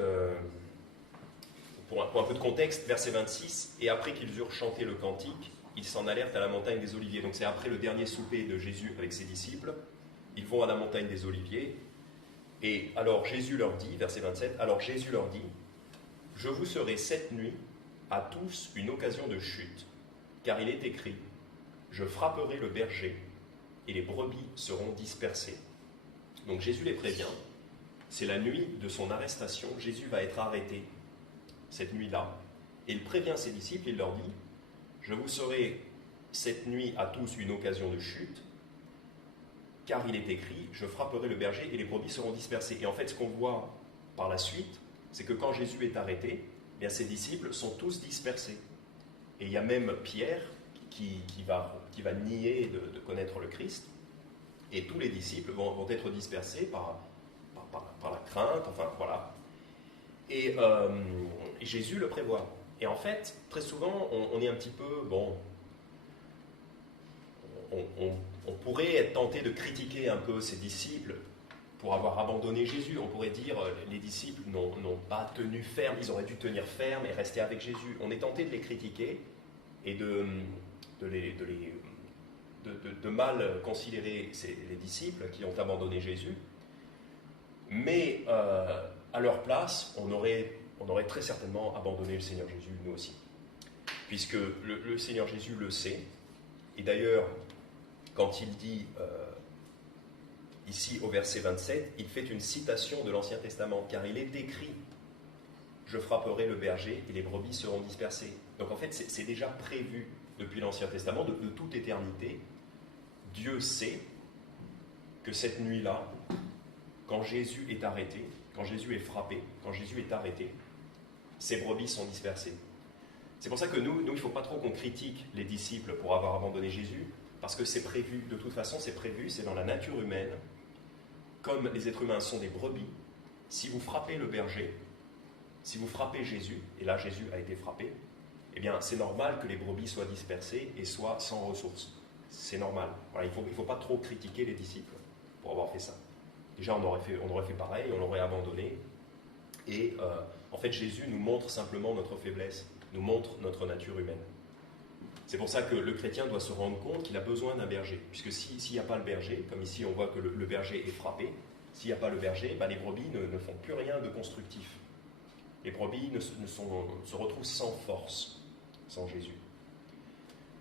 pour un peu de contexte, verset 26, « Et après qu'ils eurent chanté le cantique, ils s'en allèrent à la montagne des Oliviers. » Donc c'est après le dernier souper de Jésus avec ses disciples. Ils vont à la montagne des Oliviers. Et alors Jésus leur dit, verset 27, « Alors Jésus leur dit, « Je vous serai cette nuit à tous une occasion de chute, car il est écrit, « Je frapperai le berger, et les brebis seront dispersées. » Donc Jésus les prévient. C'est la nuit de son arrestation. Jésus va être arrêté cette nuit-là. Et il prévient ses disciples, il leur dit, « Je vous serai cette nuit à tous une occasion de chute, car il est écrit, je frapperai le berger et les brebis seront dispersées. » Et en fait, ce qu'on voit par la suite, c'est que quand Jésus est arrêté, eh bien, ses disciples sont tous dispersés. Et il y a même Pierre qui va nier de connaître le Christ. Et tous les disciples vont être dispersés par la crainte, enfin voilà. Et Jésus le prévoit. Et en fait, très souvent, on est un petit peu, on pourrait être tenté de critiquer un peu ses disciples pour avoir abandonné Jésus. On pourrait dire, les disciples n'ont pas tenu ferme, ils auraient dû tenir ferme et rester avec Jésus. On est tenté de les critiquer et de mal considérer les disciples qui ont abandonné Jésus. Mais à leur place, on aurait très certainement abandonné le Seigneur Jésus, nous aussi. Puisque le Seigneur Jésus le sait. Et d'ailleurs, quand il dit, ici au verset 27, il fait une citation de l'Ancien Testament, car il est écrit « Je frapperai le berger et les brebis seront dispersées ». Donc en fait, c'est déjà prévu depuis l'Ancien Testament, de toute éternité. Dieu sait que cette nuit-là, quand Jésus est arrêté, quand Jésus est frappé, quand Jésus est arrêté, ses brebis sont dispersées. C'est pour ça que nous il ne faut pas trop qu'on critique les disciples pour avoir abandonné Jésus, parce que c'est prévu, de toute façon c'est prévu, c'est dans la nature humaine. Comme les êtres humains sont des brebis, si vous frappez le berger, si vous frappez Jésus, et là Jésus a été frappé, eh bien c'est normal que les brebis soient dispersées et soient sans ressources. C'est normal. Voilà, il ne faut pas trop critiquer les disciples pour avoir fait ça. Déjà on aurait fait pareil, on l'aurait abandonné. Et en fait Jésus nous montre simplement notre faiblesse, nous montre notre nature humaine. C'est pour ça que le chrétien doit se rendre compte qu'il a besoin d'un berger. Puisque s'il n'y a pas le berger, comme ici on voit que le berger est frappé, s'il n'y a pas le berger, les brebis ne font plus rien de constructif. Les brebis se retrouvent sans force, sans Jésus.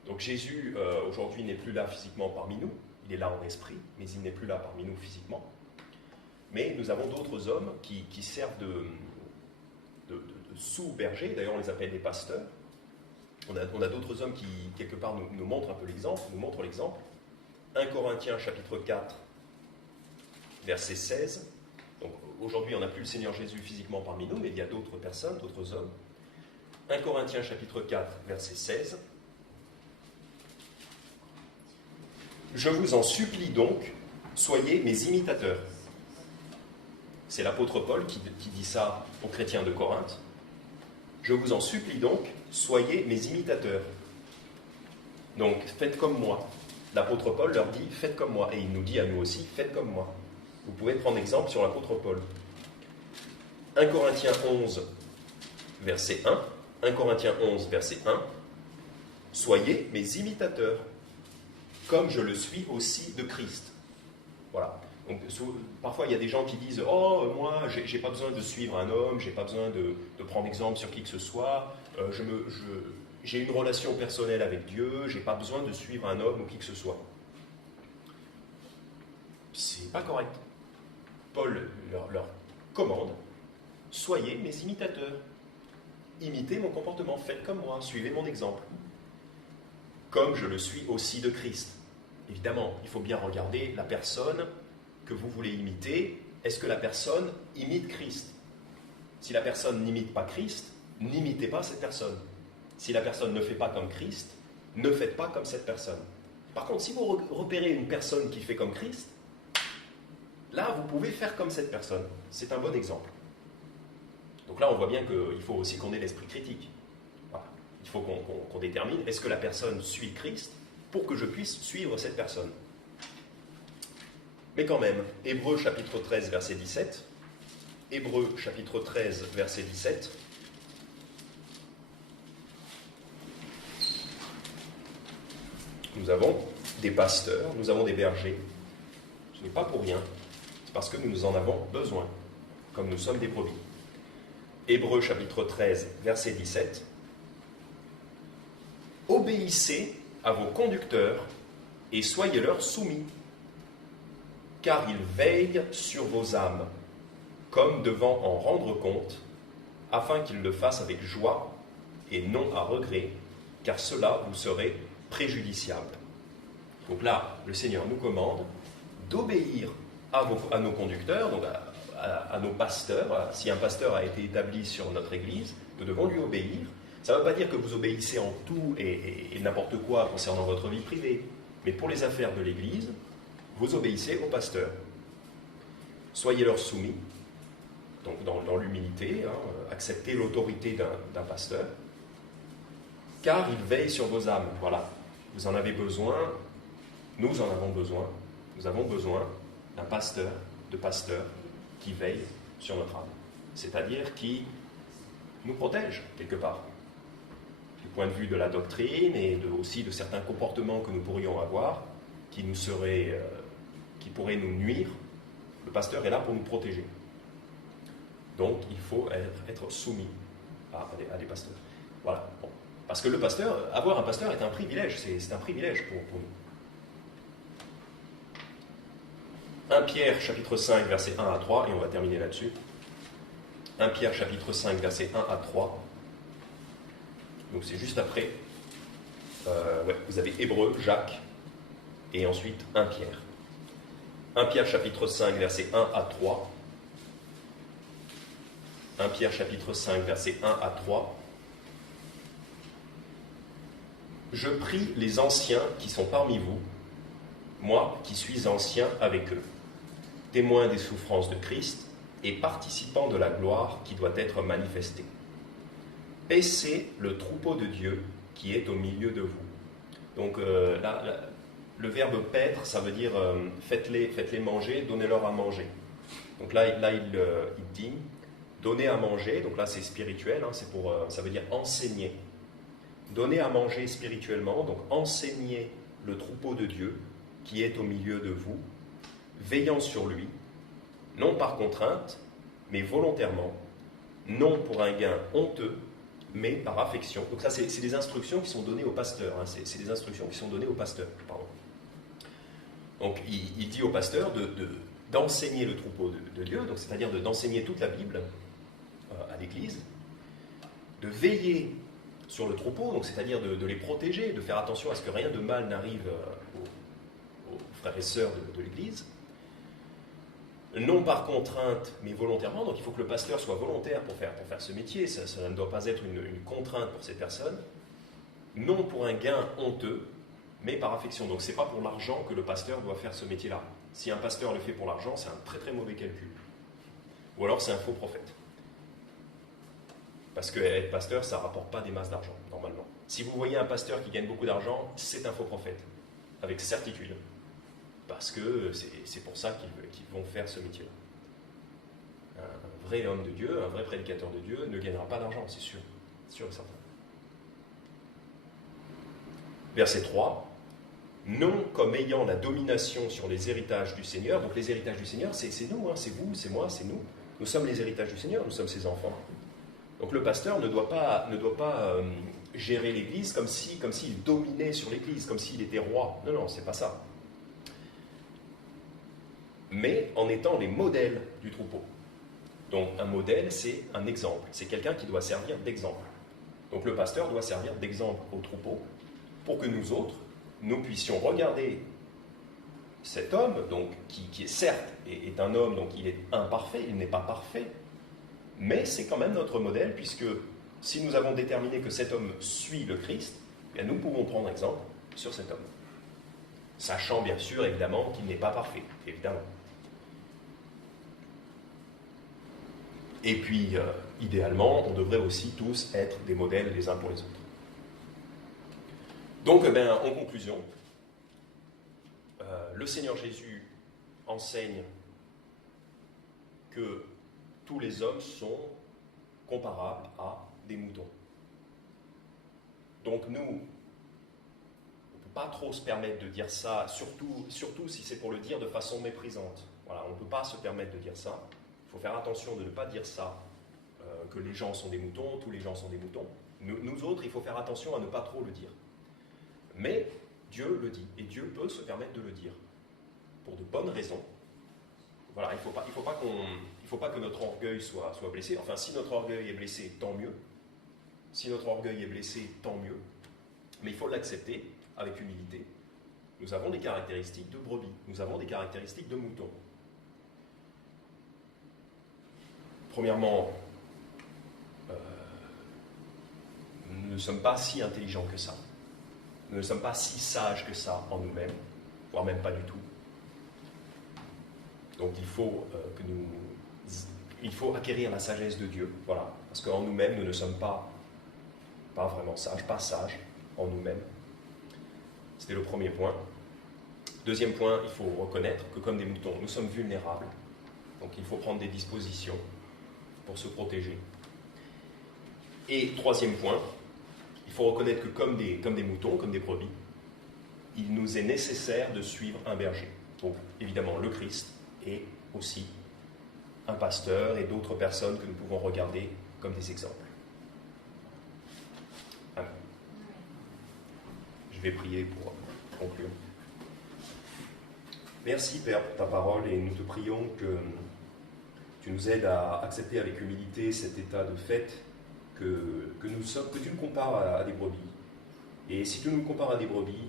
Donc Jésus, aujourd'hui, n'est plus là physiquement parmi nous. Il est là en esprit, mais il n'est plus là parmi nous physiquement. Mais nous avons d'autres hommes qui servent de sous-bergers. D'ailleurs, on les appelle des pasteurs. On a d'autres hommes qui, quelque part, nous montrent un peu l'exemple, nous montrent l'exemple. 1 Corinthiens, chapitre 4, verset 16. Donc, aujourd'hui, on n'a plus le Seigneur Jésus physiquement parmi nous, mais il y a d'autres personnes, d'autres hommes. 1 Corinthiens, chapitre 4, verset 16. « Je vous en supplie donc, soyez mes imitateurs. » C'est l'apôtre Paul qui dit ça aux chrétiens de Corinthe. « Je vous en supplie donc, soyez mes imitateurs. » Donc, faites comme moi. L'apôtre Paul leur dit, faites comme moi. Et il nous dit à nous aussi, faites comme moi. Vous pouvez prendre exemple sur l'apôtre Paul. 1 Corinthiens 11, verset 1. 1 Corinthiens 11, verset 1. « Soyez mes imitateurs, comme je le suis aussi de Christ. » Voilà. Donc, parfois, il y a des gens qui disent « Oh, moi, j'ai pas besoin de suivre un homme, j'ai pas besoin de prendre exemple sur qui que ce soit, j'ai une relation personnelle avec Dieu, j'ai pas besoin de suivre un homme ou qui que ce soit. » C'est pas correct. Paul leur commande « Soyez mes imitateurs. Imitez mon comportement, faites comme moi, suivez mon exemple. Comme je le suis aussi de Christ. » Évidemment, il faut bien regarder la personne que vous voulez imiter. Est-ce que la personne imite Christ? Si la personne n'imite pas Christ, n'imitez pas cette personne. Si la personne ne fait pas comme Christ, ne faites pas comme cette personne. Par contre, si vous repérez une personne qui fait comme Christ, là, vous pouvez faire comme cette personne. C'est un bon exemple. Donc là, on voit bien qu'il faut aussi qu'on ait l'esprit critique. Voilà. Il faut qu'on détermine, est-ce que la personne suit Christ pour que je puisse suivre cette personne. Mais quand même, Hébreux chapitre 13, verset 17, Hébreux chapitre 13, verset 17, Nous avons des pasteurs, nous avons des bergers. Ce n'est pas pour rien, c'est parce que nous en avons besoin, comme nous sommes des brebis. Hébreux chapitre 13, verset 17. Obéissez à vos conducteurs et soyez-leur soumis, car ils veillent sur vos âmes, comme devant en rendre compte, afin qu'ils le fassent avec joie et non à regret, car cela vous serait préjudiciable. Donc là, le Seigneur nous commande d'obéir à nos conducteurs, donc à nos pasteurs. Si un pasteur a été établi sur notre Église, nous devons lui obéir. Ça ne veut pas dire que vous obéissez en tout et n'importe quoi concernant votre vie privée, mais pour les affaires de l'Église, vous obéissez au pasteur. Soyez leur soumis, donc dans l'humilité, acceptez l'autorité d'un pasteur, car il veille sur vos âmes. Voilà, vous en avez besoin, nous en avons besoin, nous avons besoin d'un pasteur, de pasteurs qui veillent sur notre âme, c'est-à-dire qui nous protège quelque part, du point de vue de la doctrine et aussi de certains comportements que nous pourrions avoir, qui pourraient nous nuire. Le pasteur est là pour nous protéger. Donc il faut être soumis à des pasteurs. Voilà. Bon. Parce que avoir un pasteur est un privilège, c'est un privilège pour nous. 1 Pierre chapitre 5 verset 1 à 3, et on va terminer là-dessus. 1 Pierre chapitre 5 verset 1 à 3. Donc c'est juste après. Vous avez Hébreux, Jacques, et ensuite 1 Pierre. 1 Pierre chapitre 5 verset 1 à 3. 1 Pierre chapitre 5 verset 1 à 3. Je prie les anciens qui sont parmi vous, moi qui suis ancien avec eux, témoins des souffrances de Christ et participants de la gloire qui doit être manifestée. Paissez le troupeau de Dieu qui est au milieu de vous. Donc le verbe paître, ça veut dire faites-les manger, donnez-leur à manger. Donc là il dit donner à manger, donc là c'est spirituel, ça veut dire enseigner. Donner à manger spirituellement, donc enseigner le troupeau de Dieu qui est au milieu de vous, veillant sur lui, non par contrainte, mais volontairement, non pour un gain honteux, mais par affection. Donc ça, c'est des instructions qui sont données au pasteur. C'est des instructions qui sont données au pasteur. Pardon. Donc il dit au pasteur d'enseigner le troupeau de Dieu, donc c'est-à-dire d'enseigner toute la Bible à l'Église, de veiller sur le troupeau, donc c'est-à-dire de les protéger, de faire attention à ce que rien de mal n'arrive aux frères et sœurs de l'Église, non par contrainte, mais volontairement. Donc il faut que le pasteur soit volontaire pour faire ce métier, ça ne doit pas être une contrainte pour ces personnes, non pour un gain honteux, mais par affection. Donc c'est pas pour l'argent que le pasteur doit faire ce métier-là. Si un pasteur le fait pour l'argent, c'est un très très mauvais calcul. Ou alors c'est un faux prophète. Parce que être pasteur, ça ne rapporte pas des masses d'argent, normalement. Si vous voyez un pasteur qui gagne beaucoup d'argent, c'est un faux prophète, avec certitude. Parce que c'est pour ça qu'ils vont faire ce métier-là. Un vrai homme de Dieu, un vrai prédicateur de Dieu ne gagnera pas d'argent, c'est sûr. C'est sûr et certain. Verset 3. Non comme ayant la domination sur les héritages du Seigneur. Donc les héritages du Seigneur, c'est nous, c'est vous, c'est moi, c'est nous. Nous sommes les héritages du Seigneur, nous sommes ses enfants. Donc le pasteur ne doit pas gérer l'Église comme s'il dominait sur l'Église, comme s'il était roi. Non, c'est pas ça. Mais en étant les modèles du troupeau. Donc un modèle, c'est un exemple. C'est quelqu'un qui doit servir d'exemple. Donc le pasteur doit servir d'exemple au troupeau pour que nous autres, nous puissions regarder cet homme, donc, qui est certes est un homme, donc il est imparfait, il n'est pas parfait, mais c'est quand même notre modèle, puisque si nous avons déterminé que cet homme suit le Christ, bien nous pouvons prendre exemple sur cet homme. Sachant bien sûr, évidemment, qu'il n'est pas parfait, évidemment. Et puis, idéalement, on devrait aussi tous être des modèles les uns pour les autres. Donc, en conclusion, le Seigneur Jésus enseigne que tous les hommes sont comparables à des moutons. Donc nous, on ne peut pas trop se permettre de dire ça, surtout si c'est pour le dire de façon méprisante. Voilà, on ne peut pas se permettre de dire ça. Il faut faire attention de ne pas dire ça, que les gens sont des moutons, tous les gens sont des moutons. Nous autres, il faut faire attention à ne pas trop le dire. Mais Dieu le dit, et Dieu peut se permettre de le dire, pour de bonnes raisons. Voilà, il faut pas que notre orgueil soit blessé. Enfin, si notre orgueil est blessé, tant mieux. Si notre orgueil est blessé, tant mieux. Mais il faut l'accepter avec humilité. Nous avons des caractéristiques de brebis, nous avons des caractéristiques de moutons. Premièrement, nous ne sommes pas si intelligents que ça. Nous ne sommes pas si sages que ça en nous-mêmes, voire même pas du tout. Donc il faut acquérir la sagesse de Dieu, voilà, parce qu'en nous-mêmes, nous ne sommes pas vraiment sages, pas sages en nous-mêmes. C'était le premier point. Deuxième point, il faut reconnaître que comme des moutons, nous sommes vulnérables, donc il faut prendre des dispositions pour se protéger. Et troisième point, il faut reconnaître que comme des moutons, comme des brebis, il nous est nécessaire de suivre un berger. Donc évidemment le Christ et aussi un pasteur et d'autres personnes que nous pouvons regarder comme des exemples. Amen. Je vais prier pour conclure. Merci Père pour ta parole et nous te prions que tu nous aides à accepter avec humilité cet état de fait que tu nous compares à des brebis. Et si tu nous compares à des brebis,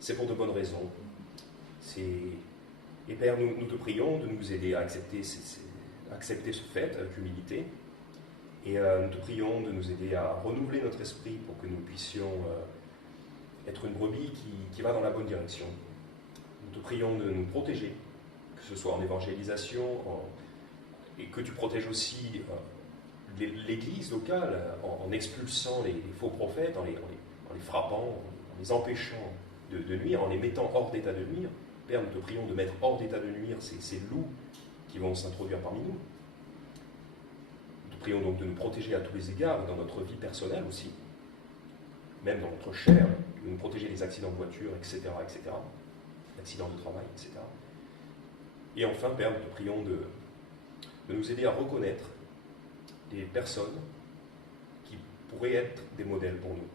c'est pour de bonnes raisons. Et Père, nous te prions de nous aider à accepter ce fait avec humilité. Et nous te prions de nous aider à renouveler notre esprit pour que nous puissions être une brebis qui va dans la bonne direction. Nous te prions de nous protéger, que ce soit en évangélisation, et que tu protèges aussi l'Église locale en expulsant les faux prophètes, en les frappant, en les empêchant de nuire, en les mettant hors d'état de nuire. Père, nous te prions de mettre hors d'état de nuire ces loups qui vont s'introduire parmi nous. Nous te prions donc de nous protéger à tous les égards, dans notre vie personnelle aussi, même dans notre chair, de nous protéger des accidents de voiture, etc., accidents de travail, etc. Et enfin, Père, nous te prions de nous aider à reconnaître des personnes qui pourraient être des modèles pour nous,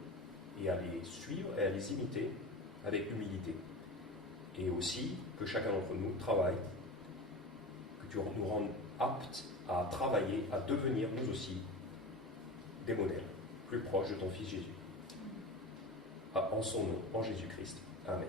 et à les suivre et à les imiter avec humilité. Et aussi que chacun d'entre nous travaille, que tu nous rendes aptes à travailler, à devenir nous aussi des modèles plus proches de ton Fils Jésus. En son nom, en Jésus-Christ. Amen.